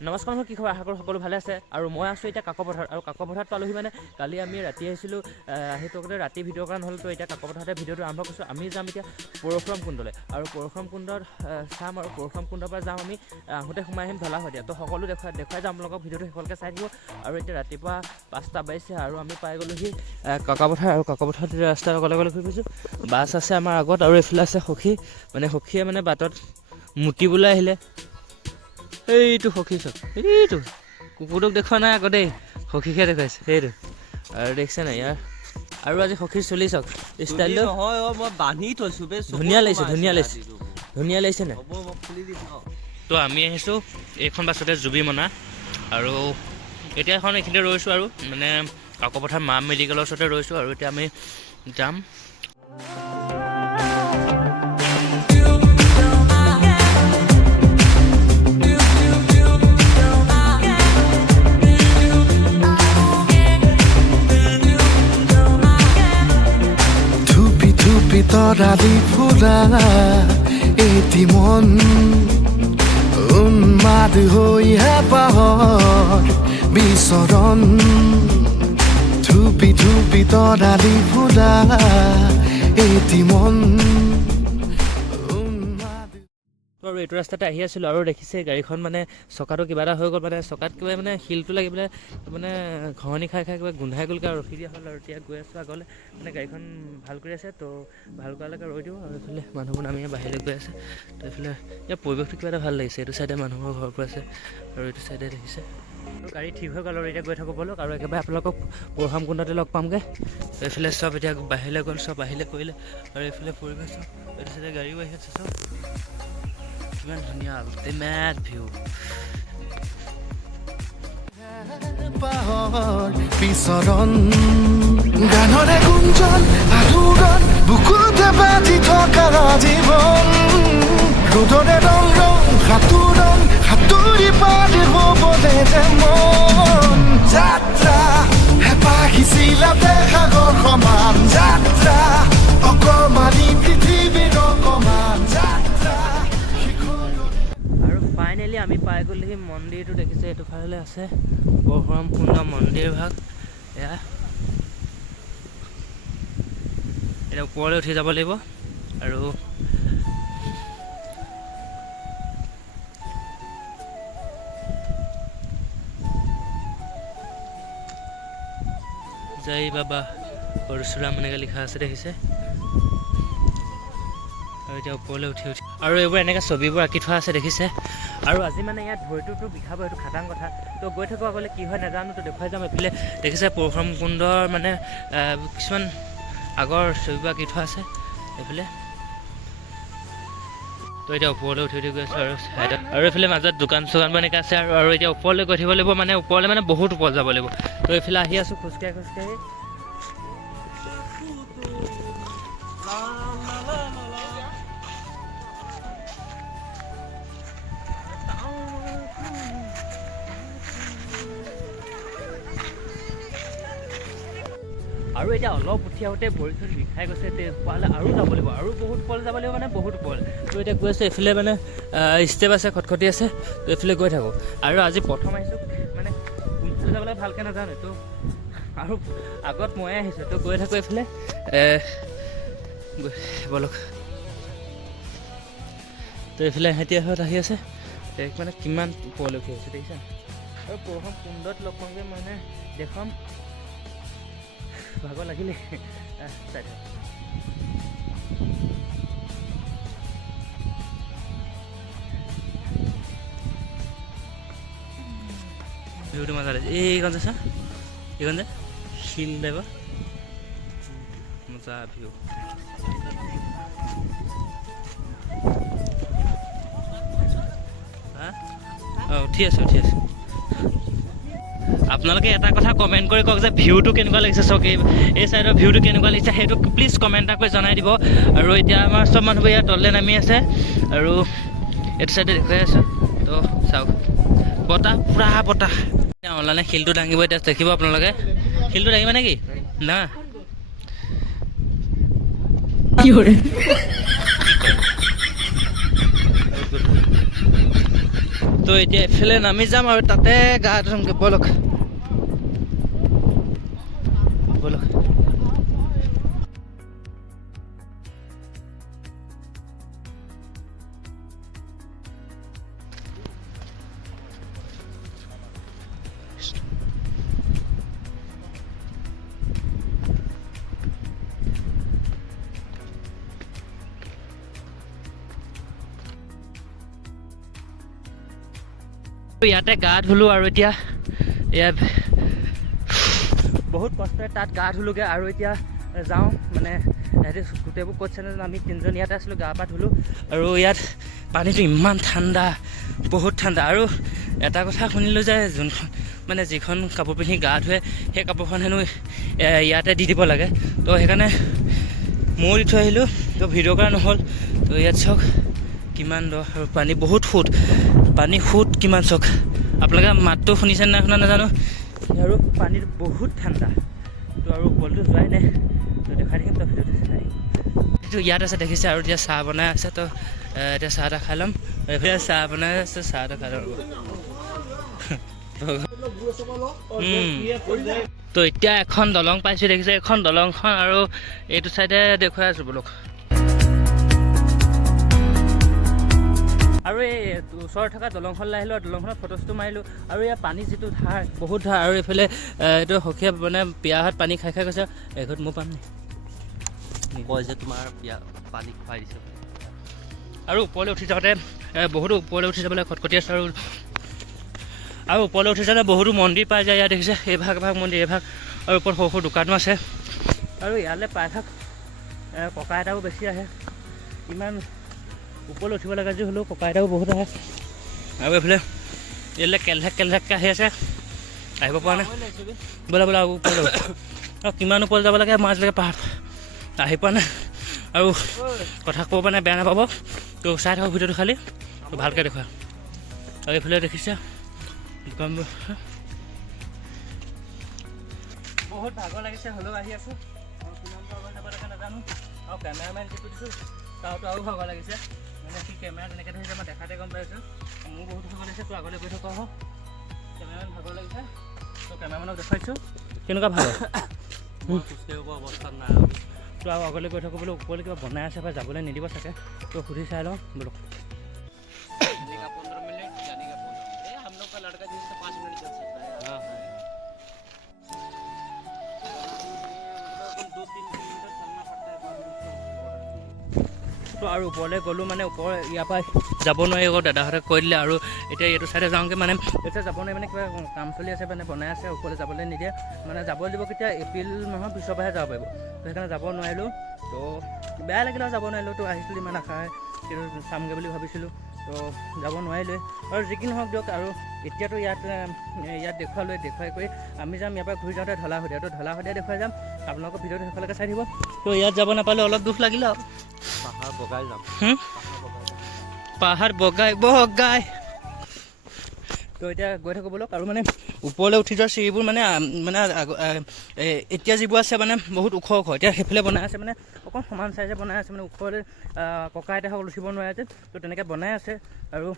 নমস্কাৰ কি খবৰ আশা কৰোঁ সকলো ভালে আছে আৰু মই আছোঁ এতিয়া কাকপথাৰত আৰু কাকপথাৰত পালোহি মানে কালি আমি ৰাতি আহিছিলোঁ আহি থাকোঁতে ৰাতি ভিডিঅ' কৰা নহ'ল তো এতিয়া কাকপথাৰতে ভিডিঅ'টো আৰম্ভ কৰিছোঁ আমি যাম এতিয়া পৰশুৰাম কুণ্ডলৈ আৰু পৰশুৰাম কুণ্ডত চাম আৰু পৰশুৰাম কুণ্ডৰ পৰা যাম আমি আহোঁতে সোমাই আহিম ঢলা-শদিয়া তো সকলো দেখুৱাই যাম আপোনালোকক ভিডিঅ'টো শেষলৈকে চাই দিব আৰু এতিয়া ৰাতিপুৱা 5টা বাজিছে আৰু আমি পাই গ'লোহি কাকপথাৰ আৰু কাকপথাৰত ৰাস্তাৰ অকলে ঘূৰি ফুৰিছোঁ বাছ আছে আমাৰ আগত আৰু এইফালে আছে সখী মানে সখীয়ে মানে বাটত মুতিবলৈ আহিলে এইটো সখী চক এইটো কুকুৰটোক দেখুওৱা নাই আকৌ দেই সখীকে দেখুৱাইছে সেইটো আৰু দেখিছে নাই ইয়াৰ আৰু আজি সখীৰ চলি চাওক ষ্টাইলটো হয় মই বান্ধি থৈছোঁ বে ধুনীয়া লাগিছে নে তো আমি আহিছোঁ এইখন বাছতে জুবি মনা আৰু এতিয়া এখন এইখিনিতে ৰৈছোঁ আৰু মানে কাকপথাৰ মা মেডিকেলৰ ওচৰতে ৰৈছোঁ আৰু এতিয়া আমি যাম তৰালি ফুৰা এটি মন উন্মাদ হৈ হেঁপাহৰ বিচৰণ ধুপি ধুপি তৰালি ফুৰা এটি মন আৰু এইটো ৰাস্তাতে আহি আছিলোঁ আৰু দেখিছে গাড়ীখন মানে চকাটো কিবা এটা হৈ গ'ল মানে চকাত কিবা মানে শিলটো লাগি পেলাই মানে ঘঁহনি খাই কিবা গোন্ধাই গ'লগৈ আৰু ৰখি দিয়া হ'ল আৰু এতিয়া গৈ আছোঁ আগলৈ মানে গাড়ীখন ভাল কৰি আছে তো ভাল কৰালৈকে ৰৈ দিওঁ আৰু এইফালে মানুহবোৰ নামি বাহিৰলৈ গৈ আছে তো এইফালে ইয়াৰ পৰিৱেশটো কিবা এটা ভাল লাগিছে এইটো চাইডে মানুহৰ ঘৰবোৰ আছে আৰু এইটো চাইডে দেখিছে আৰু গাড়ী ঠিক হৈ গ'ল আৰু এতিয়া গৈ থাকোঁ ব'লক আৰু একেবাৰে আপোনালোকক পৰশুৰাম কুণ্ডতে লগ পামগৈ এইফালে চব এতিয়া বাহিৰলৈ গ'ল চব আহিলে কৰিলে আৰু এইফালে পৰিৱেশ চব এইটো চাইডে গাড়ীও আহি আছে চব কিমান ধুনীয়া আল্টিমেট ভিউ বিচৰণ গানৰে গুঞ্জন আলোড়ন বুকুতে বাজি থকা জীৱন ৰ'দৰে ৰং ৰং সাঁতুৰি পাৰি হ'বলে যে মন যাত্ৰা হেঁপাহিছিলা সাগৰ সমান যাত্ৰা অকমানি পৃথিৱীৰ অকমান যাত্ৰা আৰু ফাইনেলি আমি পাই গ'লোহি মন্দিৰটো দেখিছে এইটো ফালে আছে পৰশুৰাম কুণ্ড মন্দিৰ ভাগ এয়া এতিয়া ওপৰলৈ উঠি যাব লাগিব আৰু জয় বাবা পৰশুৰাম এনেকৈ লিখা আছে দেখিছে আৰু এতিয়া ওপৰলৈ উঠি আৰু এইবোৰ এনেকৈ ছবিবোৰ আঁকি থোৱা আছে দেখিছে আৰু আজি মানে ইয়াত ভৰিটোতো বিষাব এইটো খাটাং কথা তো গৈ থাকোঁ আগলৈ কি হয় নাজানো তো দেখুৱাই যাম এইফালে দেখিছে পৰশুৰাম কুণ্ডৰ মানে কিছুমান আগৰ ছবিবোৰ আঁকি থোৱা আছে এইফালে তো এতিয়া ওপৰলৈ উঠি গৈ আছোঁ আৰু চাইডত আৰু এইফালে মাজত দোকান চোকানবোৰ এনেকৈ আছে আৰু এতিয়া ওপৰলৈ গৈ থাকিব লাগিব মানে ওপৰলৈ মানে বহুত ওপৰত যাব লাগিব তো এইফালে আহি আছোঁ খোজকাঢ়ি আৰু এতিয়া অলপ উঠি আহোঁতে ভৰি চৰি বিষাই গৈছে তেতিয়াহ'লে আৰু যাব লাগিব আৰু বহুত ওপৰলৈ যাব লাগিব মানে বহুত ওপৰলৈ তো এতিয়া গৈ আছোঁ এইফালে মানে ষ্টেপ আছে খটখটি আছে তো এইফালে গৈ থাকোঁ আৰু আজি প্ৰথম আহিছোঁ মানে কোনফালে যাবলৈ ভালকৈ নাজানো তো আৰু আগত ময়ে আহিছোঁ তো গৈ থাকোঁ এইফালে বলক তো এইফালে এহেঁতিহঁত আহি আছে মানে কিমান ওপৰলৈ উঠি আহিছে দেখিছা আৰু পৰশুৰাম কুণ্ডত লগ পাওঁগৈ মানে দেখুৱাম ভাগৰ লাগিলে চাইডে ভিউটো মজা লাগিছে এইখন যে চা এইখন যে শিল টাইপৰ মজা ভিউ উঠি আছোঁ আপোনালোকে এটা কথা কমেণ্ট কৰি কওক যে ভিউটো কেনেকুৱা লাগিছে চাওক এই চাইডৰ ভিউটো কেনেকুৱা লাগিছে সেইটো প্লিজ কমেণ্ট এটা কৰি জনাই দিব আৰু এতিয়া আমাৰ চব মানুহবোৰ ইয়াত তললৈ নামি আছে আৰু এইটো চাইডে দেখুৱাই আছোঁ তো চাওক বতাহ পুৰা বতাহ অনলাইনে শিলটো দাঙিব এতিয়া দেখিব আপোনালোকে শিলটো দাঙিব নেকি না কি কৰে তো এতিয়া এফালে নামি যাম আৰু তাতে গা ধুমগৈ ব'লক ব'লক ইয়াতে গা ধুলোঁ আৰু এতিয়া ইয়াত বহুত কষ্টৰে তাত গা ধুলোঁগৈ আৰু এতিয়া যাওঁ মানে সিহঁতে গোটেইবোৰ কৈছে যে আমি তিনিজন ইয়াতে আছিলোঁ গা পা ধুলোঁ আৰু ইয়াত পানীটো ইমান ঠাণ্ডা বহুত ঠাণ্ডা আৰু এটা কথা শুনিলোঁ যে যোনখন মানে যিখন কাপোৰ পিন্ধি গা ধুৱে সেই কাপোৰখন হেনো ইয়াতে দি দিব লাগে তো সেইকাৰণে ময়ো দি থৈ আহিলোঁ তো ভিডিঅ' কৰা নহ'ল তো ইয়াত চাওক কিমান দ আৰু পানী বহুত ফুট পানী ফুট কিমান চাওক আপোনালোকে মাতটো শুনিছে নাই শুনা নাজানো আৰু পানীটো বহুত ঠাণ্ডা তো আৰু ওপৰতো যোৱাই নাই তো দেখাই থাকিম তো ভিডিঅ'টো চাই এইটো ইয়াত আছে দেখিছে আৰু এতিয়া চাহ বনাই আছে তো এতিয়া চাহ এটা খাই ল'ম এইফালে চাহ বনাই আছে চাহ এটা খাই ল'ম তো এতিয়া এখন দলং পাইছোঁ দেখিছে এখন দলংখন আৰু এইটো চাইডে দেখুৱাই আছোঁ বোলক আৰু এই ওচৰত থকা দলংখনলৈ আহিলোঁ আৰু দলংখনত ফটোজটো মাৰিলোঁ আৰু ইয়াৰ পানী যিটো ধাৰ বহুত ধাৰ আৰু এইফালে এইটো সখীয়া মানে পিয়াহত পানী খাই খাই গৈছে এঘৰত মোৰ পাম নি কয় যে তোমাৰ পানী খুৱাই দিছে আৰু ওপৰলৈ উঠি যাওঁতে বহুতো ওপৰলৈ উঠি যাবলৈ খটখটি আছে আৰু ওপৰলৈ উঠি যাওঁতে বহুতো মন্দিৰ পাই যায় ইয়াত দেখিছে এইভাগ এভাগ মন্দিৰ এইভাগ আৰু ওপৰত সৰু সৰু দোকানো আছে আৰু ইয়ালৈ প্ৰায়ভাগ ককা এটাও বেছি আহে ইমান ওপৰলৈ উঠিব লগা যি হ'লেও ককা এটাও বহুত আহে আৰু এইফালে ইয়ালৈ কেলধেককৈ আহি আছে আহিব পৰা নাই বোলা বোলা আৰু ওপৰলৈ আৰু কিমান ওপৰলৈ যাব লাগে মই আজিলৈকে পাহাৰ আহি পোৱা নাই আৰু কথা ক'ব পৰা নাই বেয়া নাপাব তো চাই থাকক ভিডিঅ'টো খালি ভালকৈ দেখুৱা আৰু এইফালে দেখিছে দোকানবোৰ বহুত ভাগৰ লাগিছে হ'লেও আহি আছোঁ আৰু কিমান ভাগৰ যাব লাগে নাজানো আৰু কেমেৰামেন যিটো দিছোঁ তাৰতো আৰু ভাগৰ লাগিছে মানে সি কেমেৰা তেনেকৈ ধৰিছে মই দেখাতে গম পাইছোঁ মোৰ বহুত ভাগৰ লাগিছে তো আগলৈ গৈ থকা হওক কেমেৰামেন ভাগৰ লাগিছে তো কেমেৰামেনক দেখুৱাইছোঁ কেনেকুৱা ভাগৰ খোজকাঢ়িব অৱস্থাত নাই তো আৰু আগলৈ গৈ থাকোঁ বোলো ওপৰলৈ কিবা বনাই আছে বা যাবলৈ নিদিব চাগে তো সুধি চাই লওঁ বোলো তো আৰু ওপৰলৈ গ'লোঁ মানে ওপৰ ইয়াৰ পৰা যাব নোৱাৰি আকৌ দাদাহঁতে কৈ দিলে আৰু এতিয়া এইটো চাইডে যাওঁগৈ মানে এতিয়া যাব নোৱাৰি মানে কিবা কাম চলি আছে মানে বনাই আছে ওপৰলৈ যাবলৈ নিদিয়ে মানে যাব দিব কেতিয়া এপ্ৰিল মাহৰ পিছৰ পৰাহে যাব পাৰিব তো সেইকাৰণে যাব নোৱাৰিলোঁ তো বেয়া লাগিলে যাব নোৱাৰিলোঁ তো আহিছিলোঁ ইমান আশাৰে কিন্তু চামগৈ বুলি ভাবিছিলোঁ তো যাব নোৱাৰিলোৱে আৰু যি কি নহওক দিয়ক আৰু এতিয়াতো ইয়াত দেখুৱাই কৰি আমি যাম ইয়াৰ পৰা ঘূৰি যাওঁতে ঢলা শদিয়া দেখুৱাই যাম আপোনালোকৰ ভিডিঅ'টো সেইফালেকে চাই দিব তো ইয়াত যাব নাপালে অলপ দুখ লাগিলে আৰু পাহাৰ বগাই যাম পাহাৰ বগাই তো এতিয়া গৈ থাকোঁ বোলক আৰু মানে ওপৰলৈ উঠি যোৱা চিৰিবোৰ মানে এতিয়া যিবোৰ আছে মানে বহুত ওখ এতিয়া সেইফালে বনাই আছে মানে অকণ সমান চাইজে বনাই আছে মানে ওপৰলৈ ককা আইতাসকল উঠিব নোৱাৰে যে তো তেনেকৈ বনাই আছে আৰু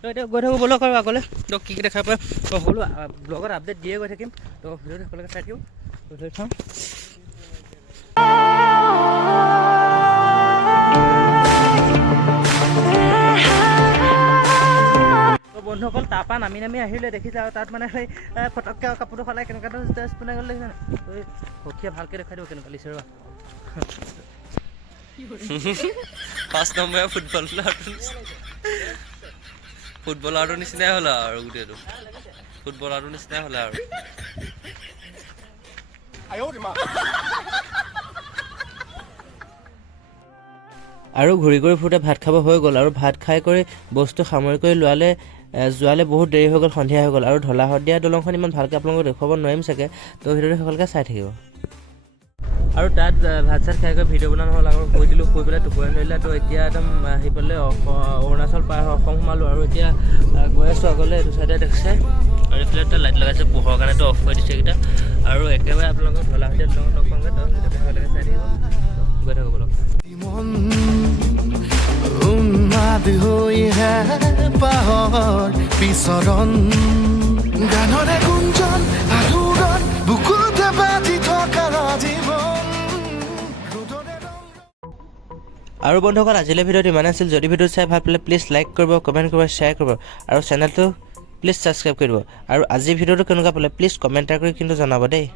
তো এতিয়া গৈ থাকোঁ বোলক আৰু আগলৈ তো কি কি দেখা পায় তো হ'লেও ব্লগত আপডেট দিয়ে গৈ থাকিম তো ভিডিঅ'টো সকলোকে চাই দিওঁ ধৰি থওঁ বন্ধুসকল তাৰপৰা নামি আহিলে দেখিছে আৰু তাত মানে সেই ফটককৈ কাপোৰটো সলাই কেনেকুৱা ড্ৰেছ বনাই গ'ল দেখিছে নাই সখীয়ে ভালকৈ দেখাই দিব কেনেকুৱা লিছে ৰ'বা 5 নম্বৰ ফুটবলাৰটোৰ নিচিনাই হ'ল আৰু গোটেইটো ফুটবলাৰটোৰ নিচিনাই হ'ল আৰু আৰু ঘূৰি ফুৰোঁতে ভাত খাব হৈ গ'ল আৰু ভাত খাই কৰি বস্তু সামৰি কৰি যোৱালে বহুত দেৰি হৈ গ'ল সন্ধিয়া হৈ গ'ল আৰু ঢলা শদিয়া দলংখন ইমান ভালকৈ আপোনালোকক দেখুৱাব নোৱাৰিম চাগে তো ভিডিঅ'টো সকলোকে চাই থাকিব আৰু তাত ভাত চাত খাই ভিডিঅ' বনোৱা নহ'ল আকৌ কৈ দিলোঁ কৈ পেলাই টোপনি ধৰিলে তো এতিয়া একদম আহি পেলাই অৰুণাচল পাৰ হৈ অসম সোমালোঁ আৰু এতিয়া গৈ আছোঁ আগলৈ এইটো চাইডে দেখিছে আৰু এইফালে এটা লাইট লগাইছে পোহৰৰ কাৰণেতো অফ কৰি দিছে এইকেইটা আৰু একেবাৰে আপোনালোকক ঢলা শদিয়া দলঙত লগ পামগৈ তো ভিডিঅ'টো সকলোকে চাই থাকিব গৈ থাকোঁ বোলক উন্মাদ হৈহে পাহৰ বিচৰণ গানৰে গুঞ্জন আলোড়ন বুকুতে বাজি থকা জীৱন ৰ'দৰে আৰু বন্ধুসকল আজিলৈ ভিডিঅ'টো ইমানে আছিল যদি ভিডিঅ'টো চাই ভাল পালে প্লিজ লাইক কৰিব কমেণ্ট কৰিব শ্বেয়াৰ কৰিব আৰু চেনেলটো প্লিজ ছাবস্ক্ৰাইব কৰি দিব আৰু আজিৰ ভিডিঅ'টো কেনেকুৱা পালে প্লিজ কমেণ্ট কৰি কিন্তু জনাব দেই